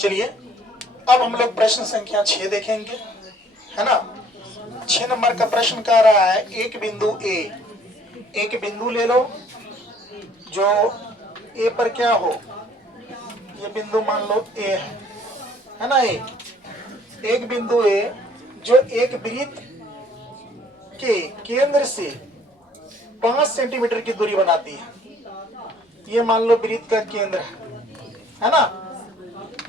चलिए अब हम लोग प्रश्न संख्या 6 देखेंगे, है ना। 6 नंबर का प्रश्न कह रहा है एक बिंदु ए, एक बिंदु ले लो जो ए पर क्या हो, ये बिंदु मान लो ए है ना। एक बिंदु ए जो एक वृत्त के केंद्र से 5 सेंटीमीटर की दूरी बनाती है। ये मान लो वृत्त का केंद्र है ना।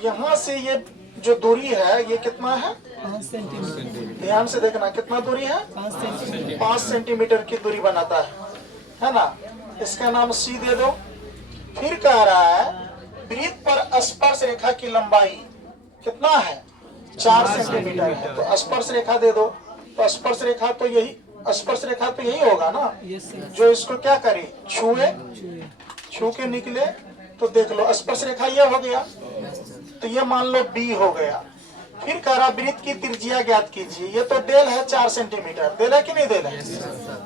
यहाँ से ये जो दूरी है ये कितना है, 5 सेंटीमीटर। ध्यान से देखना कितना दूरी है, 5 सेंटीमीटर की दूरी बनाता है ना। इसका नाम सी दे दो। फिर कह रहा है वृत्त पर स्पर्श रेखा की लंबाई कितना है, 4 सेंटीमीटर है। तो स्पर्श रेखा दे दो। तो स्पर्श रेखा तो यही होगा ना, जो इसको क्या करे, छू के निकले। तो देख लो स्पर्श रेखा ये हो गया, तो ये मान लो बी हो गया। फिर कह रहा वृत्त की त्रिज्या ज्ञात कीजिए। ये तो डेल है 4 सेंटीमीटर, डेल है कि नहीं डेल है।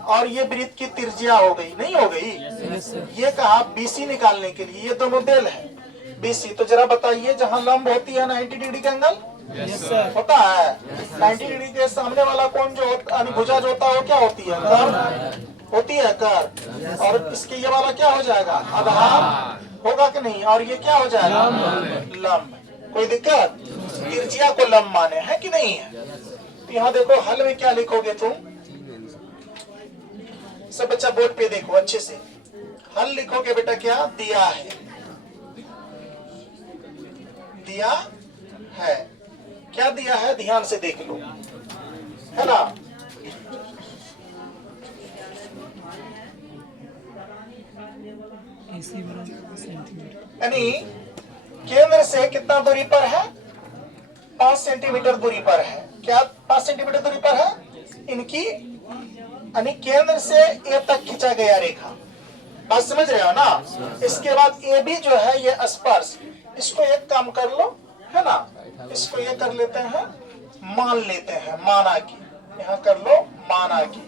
और ये वृत्त की त्रिज्या हो गई, नहीं हो गई। ये कहा बीसी निकालने के लिए, ये दोनों डेल है बीसी। तो जरा बताइए जहाँ लंब होती है 90 डिग्री का एंगल होता है, 90 डिग्री के सामने वाला कोण जो भुजा जो होता है वो क्या होती है, कर्व होती है, कर्व। और इसके ये वाला क्या हो जाएगा, आधार होगा कि नहीं। और ये क्या हो जाएगा, लंब। कोई दिक्कत, त्रिज्या को लंब माने, है कि नहीं है। तो यहाँ देखो हल में क्या लिखोगे तुम, सब बच्चा बोर्ड पे देखो अच्छे से। हल लिखोगे बेटा क्या दिया है, दिया है, क्या दिया है ध्यान से देख लो, है ना। यानी केंद्र से कितना दूरी पर है, 5 सेंटीमीटर दूरी पर है। क्या 5 सेंटीमीटर दूरी पर है इनकी, यानी केंद्र से ए तक खींचा गया रेखा। बात समझ रहे हो ना। इसके बाद ए भी जो है ये स्पर्श, इसको एक काम कर लो, है ना। इसको ये कर लेते हैं, मान लेते हैं, माना की, यहाँ कर लो माना की।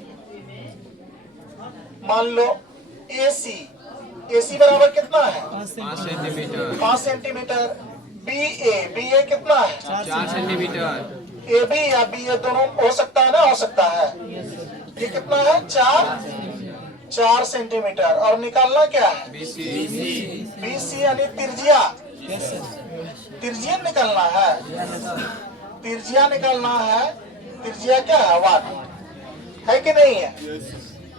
मान लो AC, AC बराबर कितना है, 5 सेंटीमीटर। BA कितना है, 4 सेंटीमीटर। AB या BA दोनों हो सकता है ना, हो सकता है। ये कितना है, 4 सेंटीमीटर। और निकालना क्या है, BC यानी त्रिज्या, त्रिज्या निकालना है, त्रिज्या निकालना है। त्रिज्या क्या है, 1 है कि नहीं है,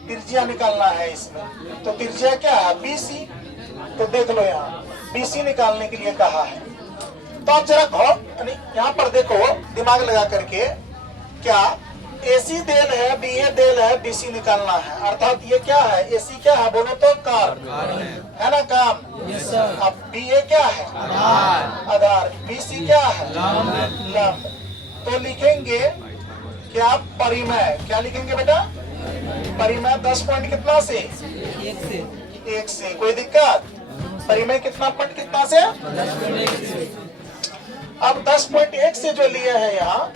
त्रिज्या निकालना है इसमें। तो त्रिज्या क्या है, BC। तो देख लो यहाँ BC निकालने के लिए कहा है। तो आप जरा यहाँ पर देखो दिमाग लगा करके, क्या AC देल है, BA देल है, BC निकालना है। अर्थात ये क्या है, AC क्या है बोलो तो कार है ना, काम। अब BA क्या है, आधार। BC क्या है, लंब। तो लिखेंगे क्या, परिमेय। क्या लिखेंगे बेटा, परिमेय 10 पॉइंट कितना से, 1 से। कोई दिक्कत, परिमेय कितना पॉइंट कितना से, अब 10.1 से जो लिए है यहाँ,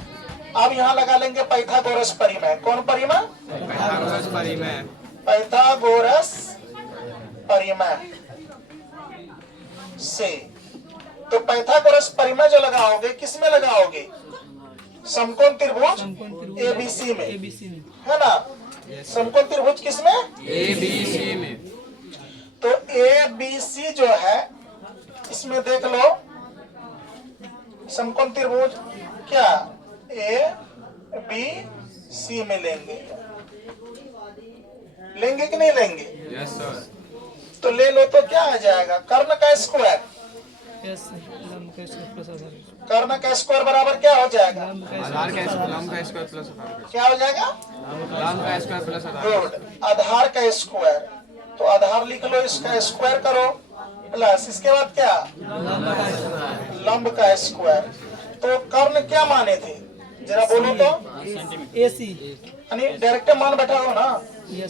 अब यहाँ लगा लेंगे पाइथागोरस परिमेय। कौन परिमेय, पाइथागोरस परिमेय से। तो पाइथागोरस परिमेय जो लगाओगे किसमें लगाओगे, समकोण त्रिभुज ABC में, है ना। समकोण त्रिभुज किसमें, ABC में। तो ABC जो है इसमें देख लो, समकोण त्रिभुज क्या ABC में लेंगे कि नहीं लेंगे, यस सर। तो ले लो। तो क्या आ जाएगा, कर्ण का स्क्वायर, कर्ण का स्क्वायर बराबर क्या हो जाएगा, आधार का स्क्वायर प्लस क्या हो जाएगा, लंब का स्क्वायर प्लस आधार। आधार का स्क्वायर। तो आधार लिख लो, इसका स्क्वायर करो, प्लस इसके बाद क्या, लंब का स्क्वायर। तो कर्ण क्या माने थे जरा बोलो तो, AC यानी डायरेक्ट मान बैठा हो ना,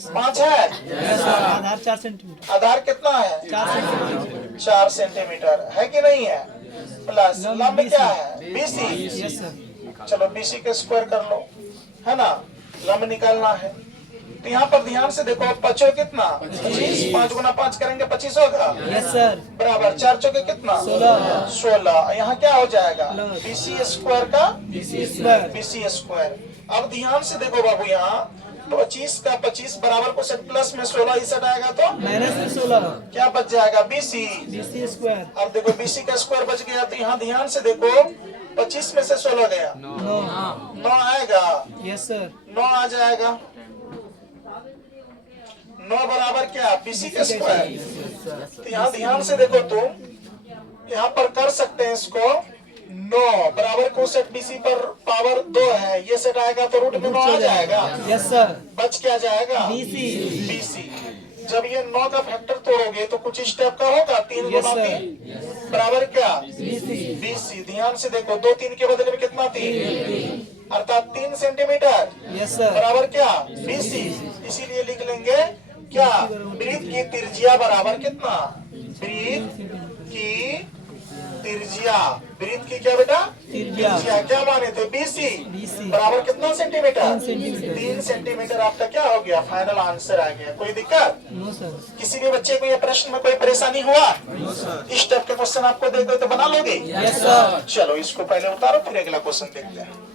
5 है, आधार 4 सेंटीमीटर। आधार कितना है, 4 सेंटीमीटर है कि नहीं है, प्लस लंब क्या है, BC। Yes sir. चलो BC के स्क्वायर कर लो, है ना। लंब निकालना है तो यहाँ पर ध्यान से देखो, 5 चौके कितना 25, 5 गुना 5 करेंगे 25 होगा, यस सर। बराबर 4 चौके कितना 16। यहाँ क्या हो जाएगा BC स्क्वायर का BC स्क्वायर। अब ध्यान से देखो बाबू, यहाँ 25 का 25 बराबर को सेट प्लस में 16 ही सेट आएगा तो माइनस में 16 क्या बच जाएगा BC स्क्वायर। अब देखो BC का स्क्वायर बच गया, तो यहाँ ध्यान से देखो 25 में से 16 गया 9 आएगा, यस सर। 9 आ जाएगा, 9 बराबर क्या BC का स्क्वायर। तो यहाँ ध्यान से देखो, तुम यहाँ पर कर सकते हैं इसको, 9 बराबर को सेट BC पर पावर 2 है, ये सेट आएगा तो रूट में 9 आ जाएगा, यस सर। बच क्या जाएगा BC। जब ये 9 का फैक्टर तोड़ोगे तो कुछ स्टेप का होगा, 3 गुना 3 बराबर क्या BC। ध्यान से देखो, 2 3 के बदले में कितना 3, अर्थात 3 सेंटीमीटर, यस सर। बराबर क्या BC। इसीलिए लिख लेंगे क्या, वृत्त की त्रिज्या बराबर कितना, वृत्त की त्रिज्या, वृत्त की क्या बेटा त्रिज्या, क्या माने थे BC बराबर कितना सेंटीमीटर 3 सेंटीमीटर। आपका क्या हो गया, फाइनल आंसर आ गया। कोई दिक्कत नो सर। किसी भी बच्चे को ये प्रश्न में कोई परेशानी हुआ, इस टाइप के क्वेश्चन आपको दे दो तो बना लोगे, यस सर। चलो इसको पहले उतारो, फिर अगला क्वेश्चन देखते हैं।